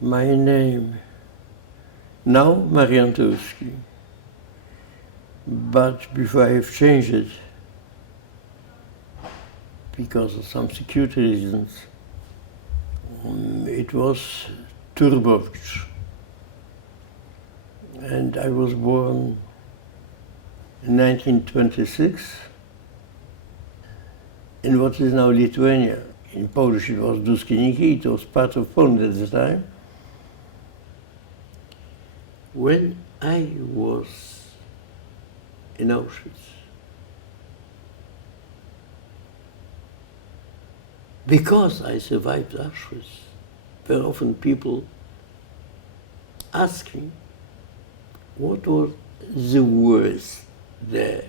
My name, now Marian Turski, but before I have changed it, because of some security reasons, it was Turbovich. And I was born in 1926 in what is now Lithuania. In Polish it was Duskiniki, it was part of Poland at the time. When I was in Auschwitz, because I survived Auschwitz, very often people ask me what was the worst there.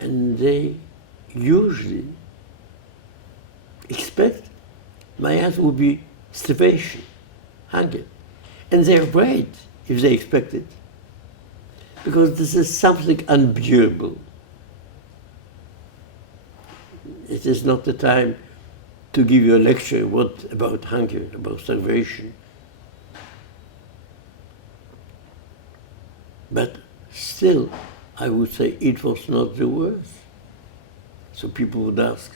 And they usually expect my answer would be starvation, hunger. And they're right if they expect it, because this is something unbearable. It is not the time to give you a lecture about hunger, about starvation. But still, I would say it was not the worst. So people would ask,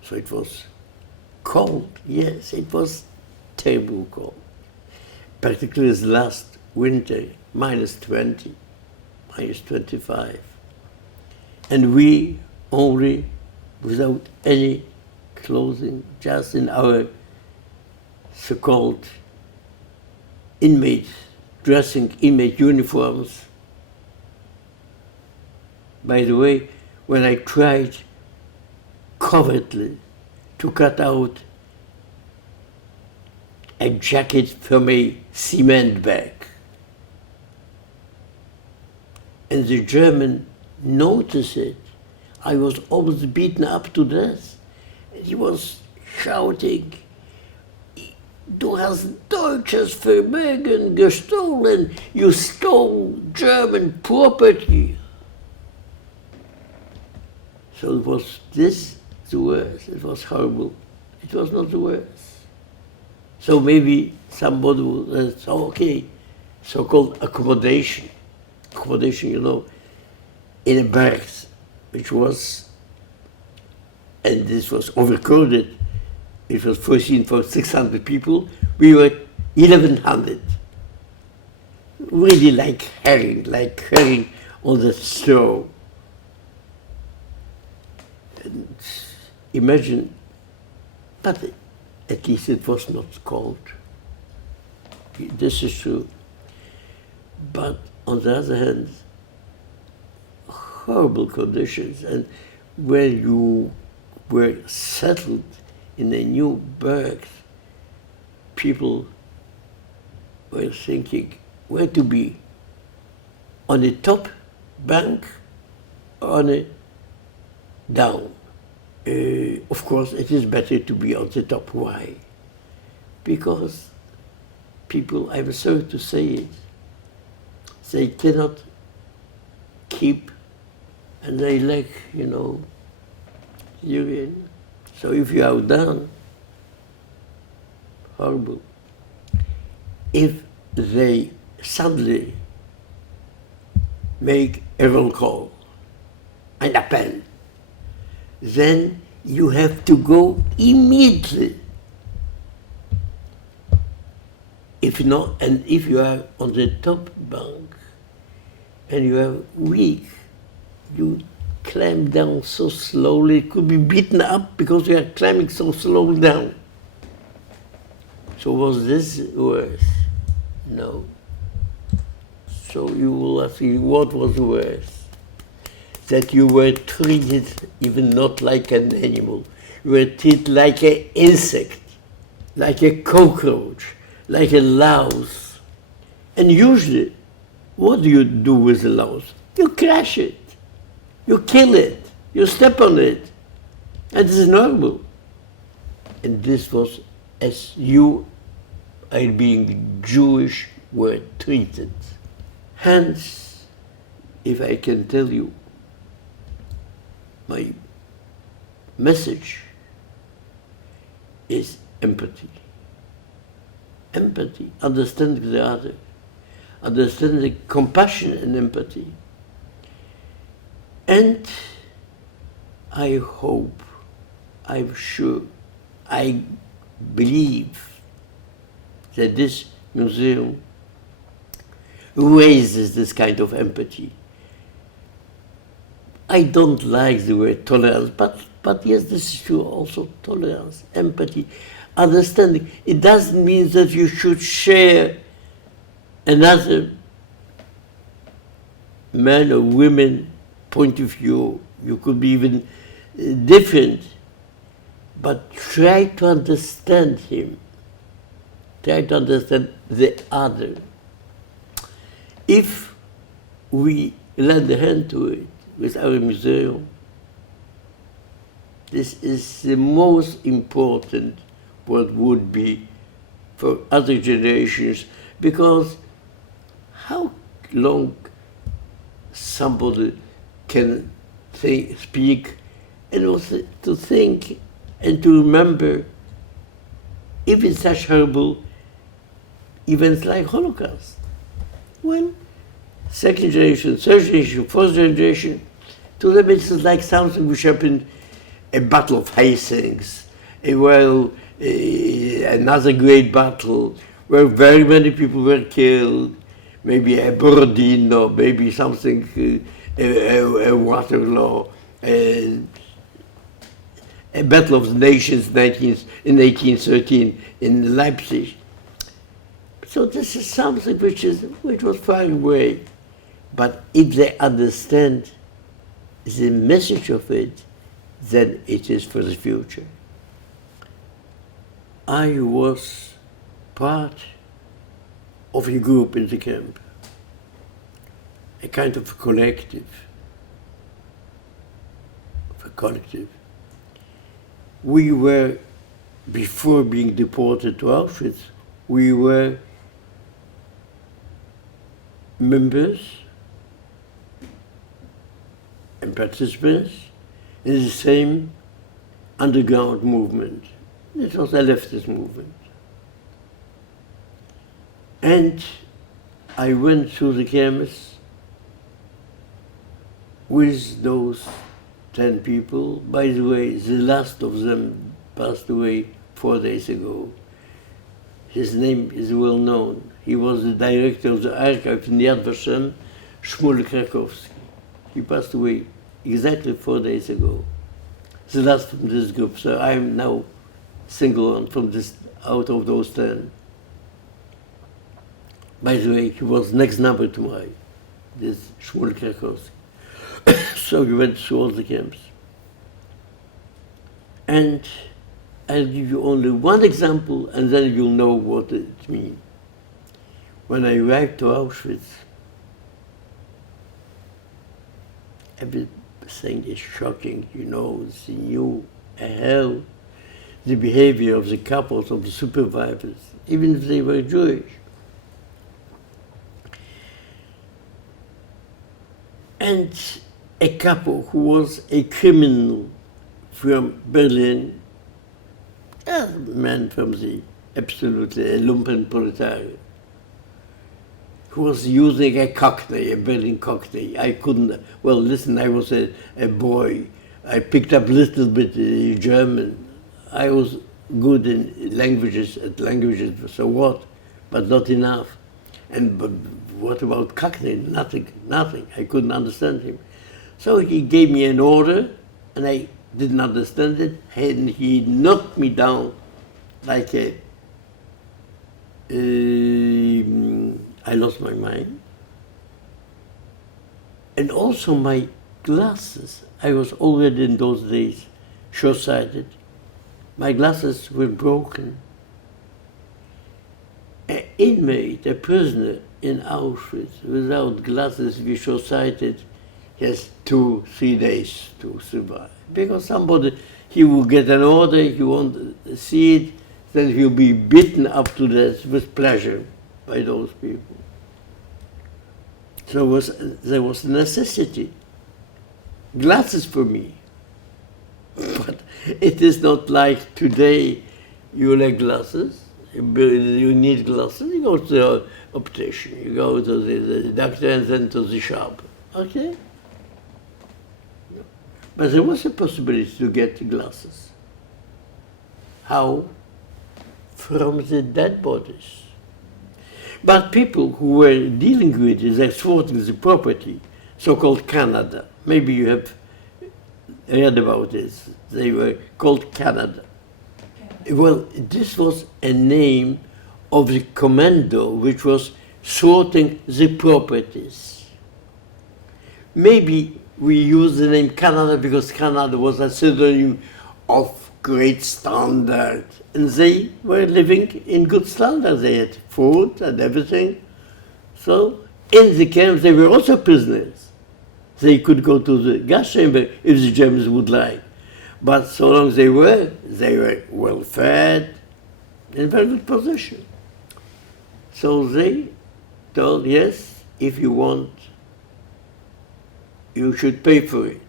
so it was cold? Yes, it was terrible cold. Particularly this last winter, -20, -25. And we only, without any clothing, just in our so-called inmate uniforms. By the way, when I tried covertly to cut out a jacket from a cement bag, and the German noticed it, I was almost beaten up to death. And he was shouting, "Du hast deutsches Vermögen gestohlen, you stole German property." So it was this the worst. It was horrible. It was not the worst. So maybe somebody would say, okay, so-called accommodation. Accommodation, you know, in a barracks, which was, and this was overcrowded, it was foreseen for 600 people. We were 1,100. Really like herring on the stove. And imagine, but at least it was not cold. This is true. But on the other hand, horrible conditions. And when you were settled in a new barracks, people were thinking where to be, on the top bank or on a down. Of course, it is better to be on the top. Why? Because people, I'm sorry to say it, they cannot keep, and they lack, you know, urine. So if you are down, horrible. If they suddenly make a roll call, an appel, then you have to go immediately. If not, and if you are on the top bunk and you are weak, you climb down so slowly, it could be beaten up because you are climbing so slowly down. So was this worse? No. So you will ask me, what was worse? That you were treated even not like an animal. You were treated like an insect, like a cockroach, like a louse. And usually, what do you do with a louse? You crush it, you kill it, you step on it. And this is normal. And this was as you, I being Jewish, were treated. Hence, if I can tell you, my message is empathy. Empathy, understanding the other, understanding compassion and empathy. And I hope, I'm sure, I believe that this museum raises this kind of empathy. I don't like the word tolerance, but yes, this is true also, tolerance, empathy, understanding. It doesn't mean that you should share another man or woman point of view. You could be even different, but try to understand him. Try to understand the other. If we lend a hand to it with our museum, this is the most important what would be for other generations, because how long somebody can speak and also to think and to remember even such horrible events like Holocaust. When second generation, third generation, fourth generation, to them it's like something which happened, a battle of Hastings, another great battle where very many people were killed, maybe a Borodino, maybe something, a Waterloo, a Battle of the Nations in 1813 in Leipzig. So this is something which was far away. But if they understand the message of it, then it is for the future. I was part of a group in the camp, a kind of collective. We were, before being deported to Auschwitz, we were members and participants in the same underground movement. It was a leftist movement. And I went through the camps with those 10 people. By the way, the last of them passed away 4 days ago. His name is well known. He was the director of the archive in Yad Vashem, Shmuel Krakowski. He passed away exactly 4 days ago. The last from this group. So I am now single one from this, out of those 10. By the way, he was next number to this Shmuel Krakowski. So we went through all the camps. And I'll give you only one example, and then you'll know what it means. When I arrived to Auschwitz, everything is shocking, you know, the new hell, the behavior of the couples, of the survivors, even if they were Jewish. And a couple who was a criminal from Berlin, a man from the absolutely lumpen proletariat, who was using a cockney, a Berlin cockney. I couldn't, well, listen, I was a boy. I picked up a little bit German. I was good in languages, so what? But not enough. But what about cockney? Nothing. I couldn't understand him. So he gave me an order, and I didn't understand it, and he knocked me down like I lost my mind. And also my glasses. I was already in those days short-sighted. My glasses were broken. An inmate, a prisoner in Auschwitz, without glasses, be short-sighted, he has 2-3 days to survive. Because somebody, he will get an order, he won't see it, then he'll be beaten up to death with pleasure by those people. So there was necessity. Glasses for me. But it is not like today You like glasses, you need glasses, you go to the optician, you go to the doctor and then to the shop. Okay? But there was a possibility to get glasses. How? From the dead bodies. But people who were dealing with it, exporting the property, so-called Canada, maybe you have read about this, they were called Canada. Well, this was a name of the commando which was sorting the properties. Maybe we use the name Canada because Canada was a pseudonym of great standard. And they were living in good standard. They had food and everything. So in the camps, they were also prisoners. They could go to the gas chamber if the Germans would like. But so long as they were well fed, in very good position. So they told, yes, if you want, you should pay for it.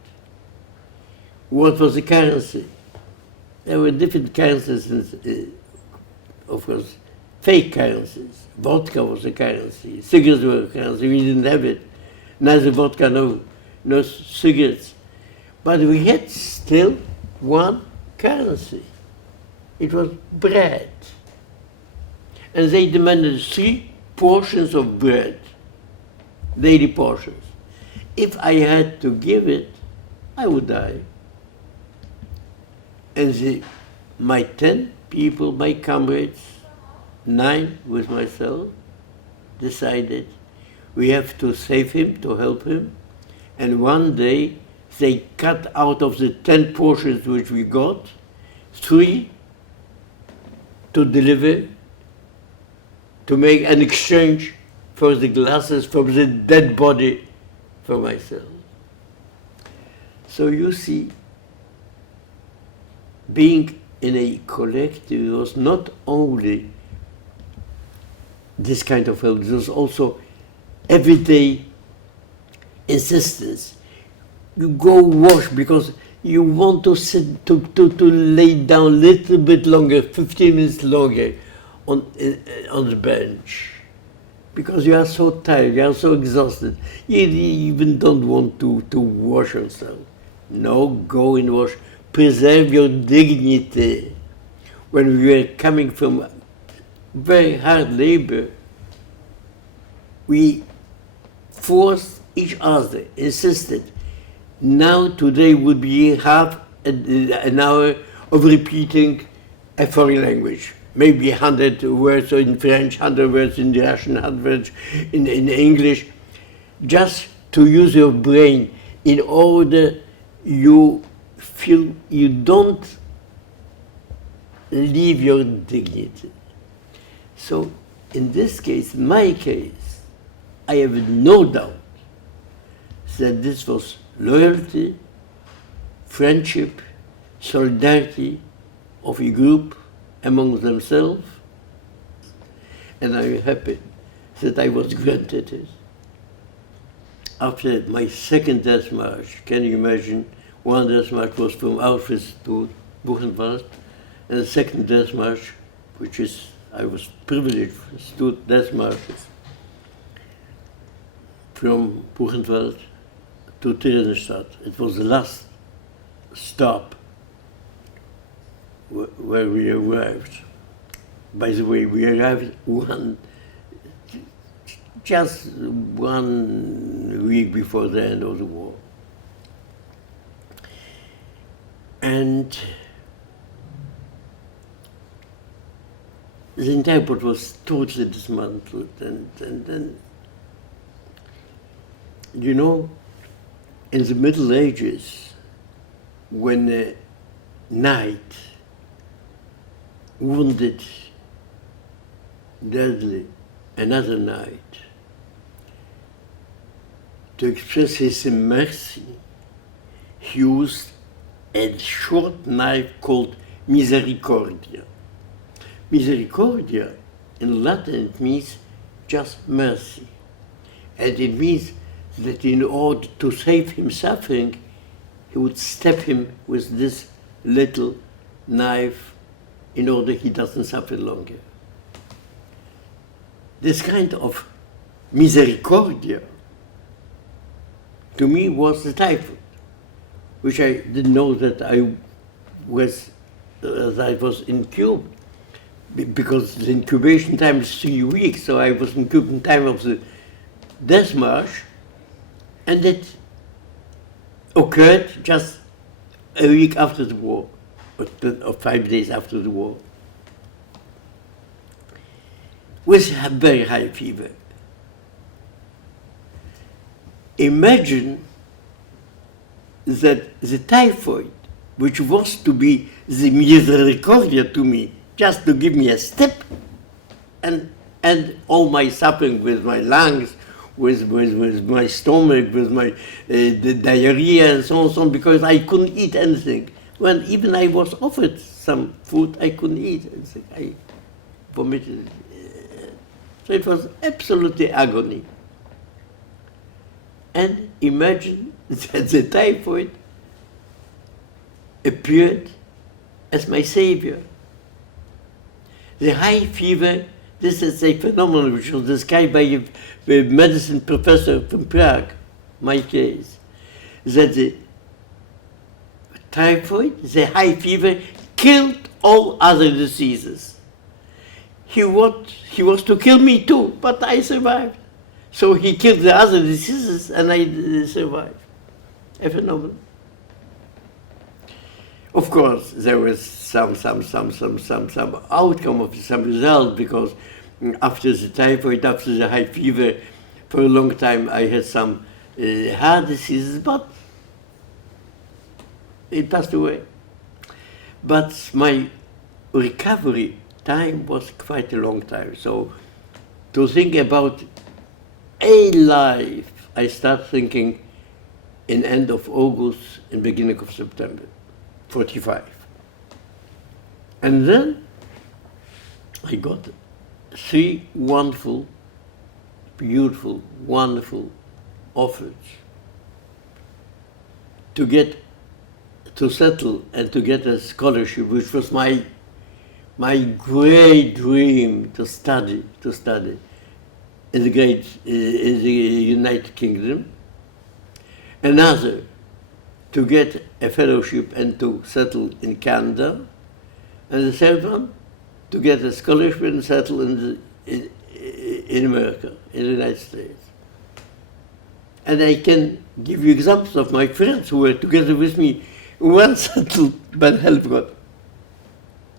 What was the currency? There were different currencies, of course, fake currencies. Vodka was a currency, cigarettes were a currency, we didn't have it. Neither vodka, no cigarettes. But we had still one currency. It was bread. And they demanded 3 portions of bread, daily portions. If I had to give it, I would die. And my 10 people, my comrades, 9 with myself, decided we have to save him, to help him. And one day, they cut out of the 10 portions which we got, 3 to deliver, to make an exchange for the glasses from the dead body for myself. So you see, being in a collective was not only this kind of help, there was also everyday insistence. You go wash because you want to sit, to lay down a little bit longer, 15 minutes longer on the bench. Because you are so tired, you are so exhausted. You even don't want to wash yourself. No, go and wash. Preserve your dignity. When we were coming from very hard labor, we forced each other, insisted. Now, today would be half an hour of repeating a foreign language. Maybe 100 words in French, 100 words in Russian, 100 words in English. Just to use your brain in order you feel you don't leave your dignity. So in this case, my case, I have no doubt that this was loyalty, friendship, solidarity of a group among themselves, and I'm happy that I was granted it. After my second death march, can you imagine, one death march was from Auschwitz to Buchenwald, and the second death march, which is, I was privileged to death marches, from Buchenwald to Theresienstadt. It was the last stop where we arrived. By the way, we arrived just 1 week before the end of the war. And the entire port was totally dismantled. And you know, in the Middle Ages, when a knight wounded deadly another knight, to express his mercy, he used a short knife called misericordia. Misericordia in Latin it means just mercy. And it means that in order to save him suffering, he would stab him with this little knife in order he doesn't suffer longer. This kind of misericordia to me was the typhoid, which I didn't know that I was incubed, because the incubation time is 3 weeks, so I was incubed in time of the death march, and it occurred just a week after the war, or 5 days after the war, with a very high fever. Imagine that the typhoid, which was to be the misericordia to me, just to give me a step, and all my suffering with my lungs, with my stomach, with my the diarrhea and so on, because I couldn't eat anything. When even I was offered some food, I couldn't eat. I vomited. So it was absolutely agony. And imagine that the typhoid appeared as my savior. The high fever, this is a phenomenon which was described by a medicine professor from Prague, my case, that the typhoid, the high fever, killed all other diseases. He was to kill me too, but I survived. So he killed the other diseases and I survived. A phenomenon. Of course, there was some outcome of some result, because after the typhoid, after the high fever, for a long time I had some heart diseases, but it passed away. But my recovery time was quite a long time. So to think about a life, I start thinking in end of August and beginning of September, 45. And then I got 3 wonderful, beautiful, wonderful offers to settle and to get a scholarship, which was my great dream, to study in the United Kingdom. Another, to get a fellowship and to settle in Canada. And the third one, to get a scholarship and settle in America, in the United States. And I can give you examples of my friends who were together with me. One settled by Helfgott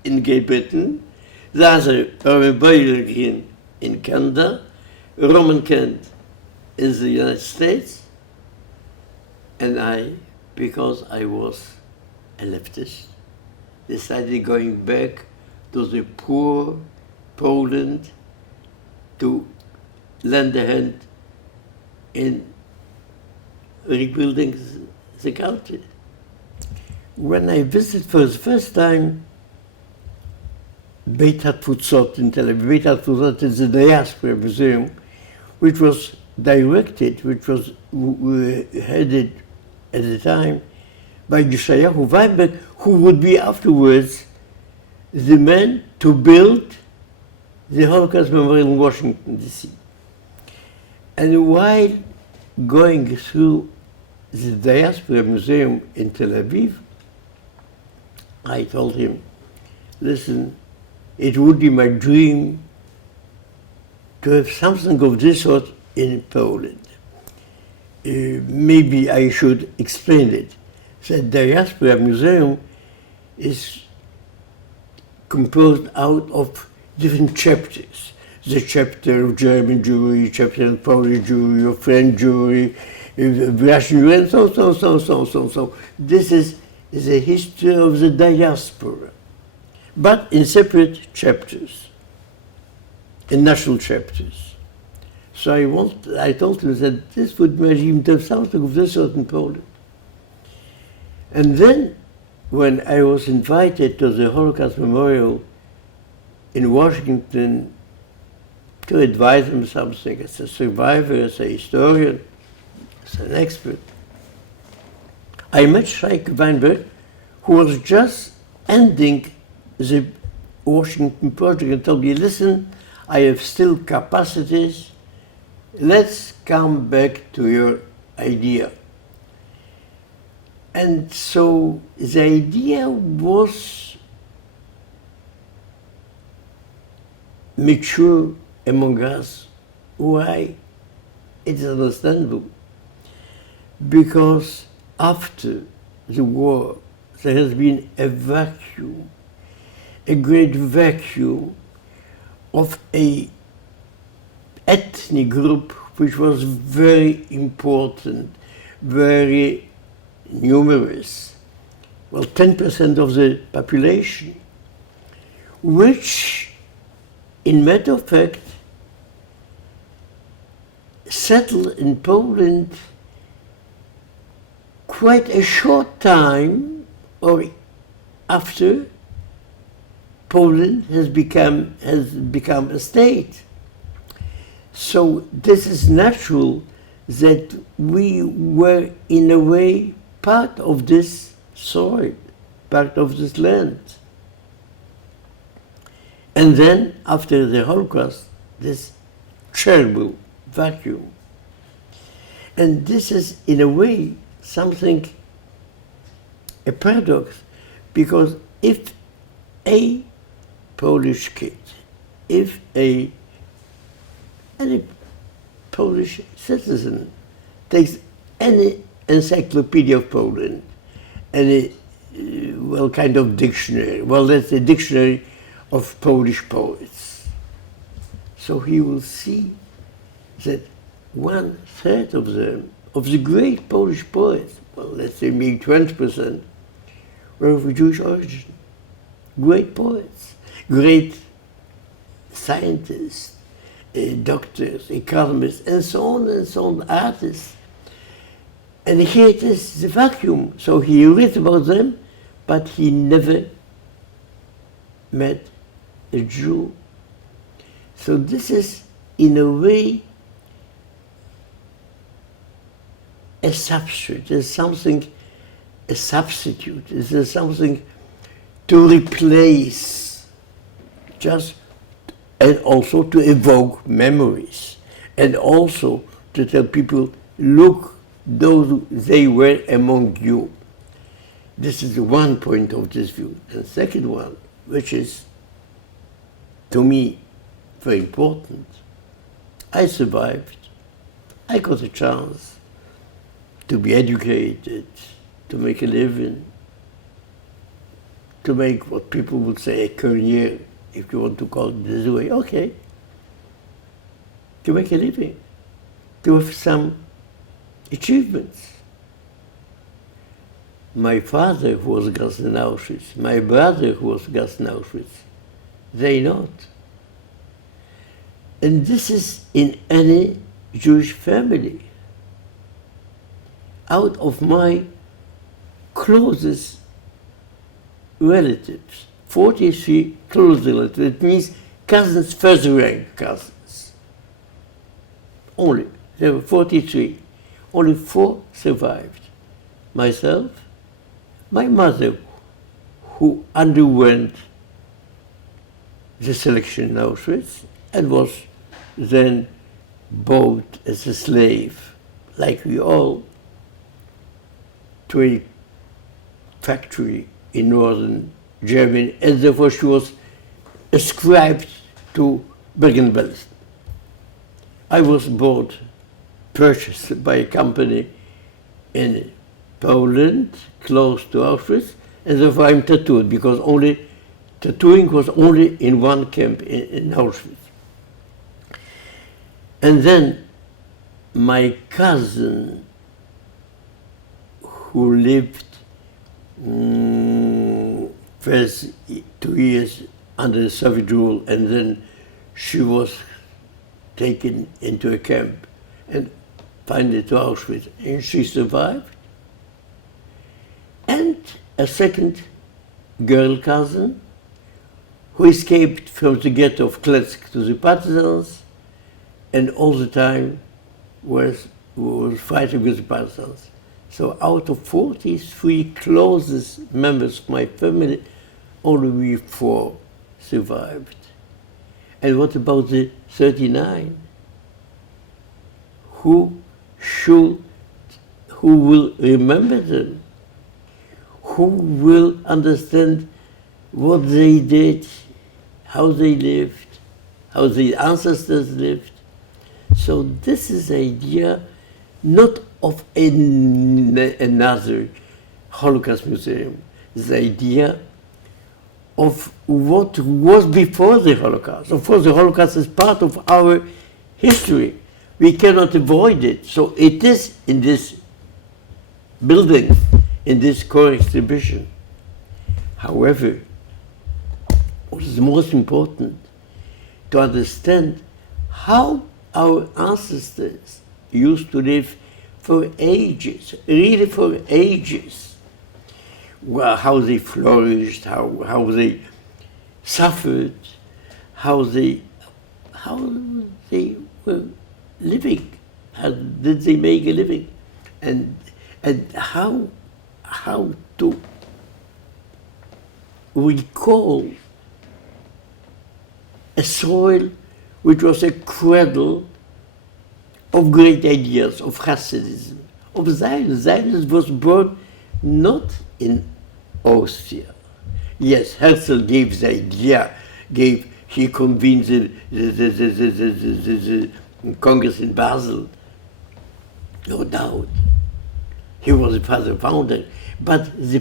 in Great Britain, the other, Boiler Green in Canada, Roman Kent in the United States, and I, because I was a leftist, decided going back to the poor Poland to lend a hand in rebuilding the country. When I visited for the first time Beit HaTfutzot in Tel Aviv, Beit HaTfutzot is the Diaspora Museum, which was directed, which was headed at the time by Yeshayahu Weinberg, who would be afterwards the man to build the Holocaust Memorial in Washington, D.C. And while going through the Diaspora Museum in Tel Aviv, I told him, listen, it would be my dream to have something of this sort in Poland. Maybe I should explain it. The Diaspora Museum is composed out of different chapters. The chapter of German Jewry, chapter of Polish Jewry, of French Jewry, Russian Jewry, and so. This is the history of the diaspora, but in separate chapters, in national chapters. So I told him that this would imagine to have something of this sort in Poland. And then, when I was invited to the Holocaust Memorial in Washington to advise him something as a survivor, as a historian, as an expert, I met Sheik Weinberg, who was just ending the Washington project and told me, listen, I have still capacities. Let's come back to your idea. And so the idea was mature among us. Why? It's understandable. Because after the war, there has been a vacuum, a great vacuum of a ethnic group which was very important, very numerous, well, 10% of the population, which, in matter of fact, settled in Poland quite a short time or after Poland has become a state. So this is natural that we were in a way part of this soil, part of this land. And then after the Holocaust, this terrible vacuum. And this is in a way something, a paradox, because if a Polish kid, if any Polish citizen takes any encyclopedia of Poland, any, well, kind of dictionary, well, that's a dictionary of Polish poets, so he will see that 1/3 of them, of the great Polish poets, well, let's say maybe 20%, were of Jewish origin. Great poets, great scientists, doctors, economists, and so on, artists. And here it is, the vacuum. So he read about them, but he never met a Jew. So this is, in a way, a substitute. There's something, a substitute. There's something to replace, just, and also to evoke memories, and also to tell people, look, they were among you. This is one point of this view. And the second one, which is, to me, very important, I survived. I got a chance to be educated, to make a living, to make what people would say a career, if you want to call it this way, okay. To make a living, to have some achievements. My father, who was gassed in Auschwitz, my brother, who was gassed in Auschwitz, they not. And this is in any Jewish family. Out of my closest relatives, 43 close relatives, it means cousins, first rank cousins. Only, there were 43. Only 4 survived. Myself, my mother, who underwent the selection in Auschwitz and was then bought as a slave, like we all, to a factory in northern Germany, and therefore she was ascribed to Bergen-Belsen. I was purchased by a company in Poland, close to Auschwitz, and therefore I'm tattooed, because tattooing was only in one camp in Auschwitz. And then my cousin, who lived first 2 years under the Soviet rule, and then she was taken into a camp and finally to Auschwitz, and she survived. And a second girl cousin who escaped from the ghetto of Kletsk to the partisans, and all the time was fighting with the partisans. So out of 43 closest members of my family, only we 4 survived? And what about the 39? Who will remember them? Who will understand what they did, how they lived, how the ancestors lived? So this is the idea not of another Holocaust museum, the idea of what was before the Holocaust. Of course, the Holocaust is part of our history. We cannot avoid it. So it is in this building, in this core exhibition. However, what is most important to understand how our ancestors used to live for ages, really for ages. Well, how they flourished, how they suffered, how they were living, how did they make a living, and how to recall a soil which was a cradle of great ideas, of Hasidism, of Zionism. Zionism was born not in Austria. Yes, Herzl gave the idea, he convened the Congress in Basel, no doubt. He was the founder, but the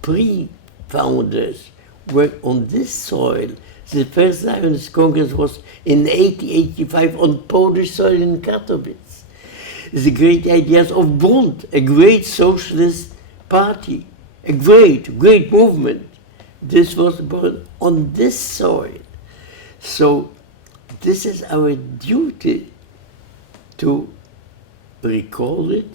pre-founders were on this soil. The first Zionist Congress was in 1885 on Polish soil in Katowice. The great ideas of Bund, a great socialist party, a great movement. This was born on this soil. So this is our duty to recall it,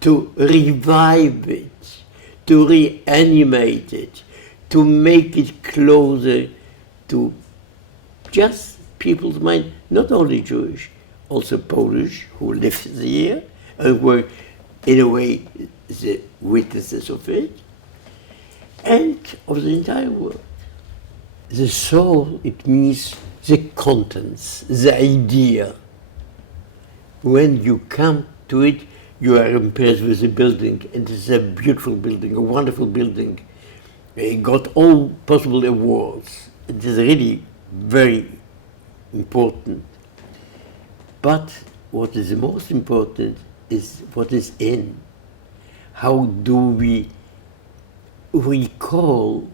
to revive it, to reanimate it, to make it closer to just people's mind, not only Jewish, also Polish, who lived here and were, in a way, the witnesses of it, and of the entire world. The soul, it means the contents, the idea. When you come to it, you are impressed with the building, and it's a beautiful building, a wonderful building. It got all possible awards. It is really very important. But what is the most important is what is in. How do we recall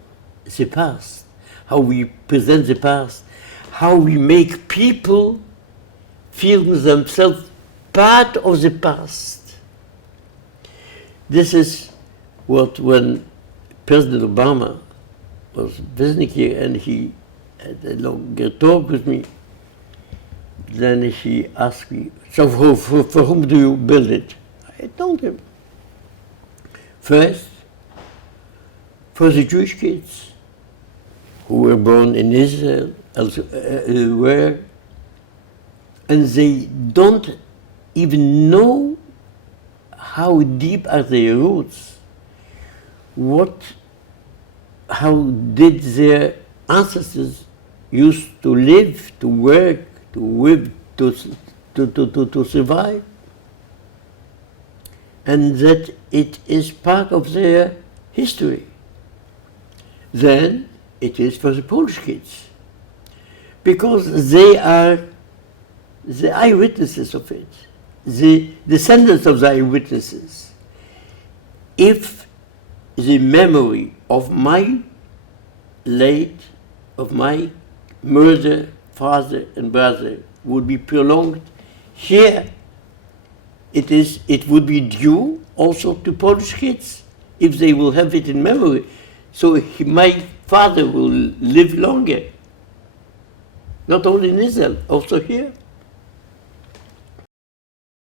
the past? How we present the past? How we make people feel themselves part of the past? This is what, when President Obama was visiting here and he had a longer talk with me, then he asked me, so for whom do you build it? I told him, first, for the Jewish kids who were born in Israel, elsewhere, and they don't even know how deep are their roots. How did their ancestors used to live, to work, to survive? And that it is part of their history. Then it is for the Polish kids, because they are the eyewitnesses of it, the descendants of the eyewitnesses. If the memory of my murder father and brother would be prolonged here, it would be due also to Polish kids, if they will have it in memory. So my father will live longer, not only in Israel, also here.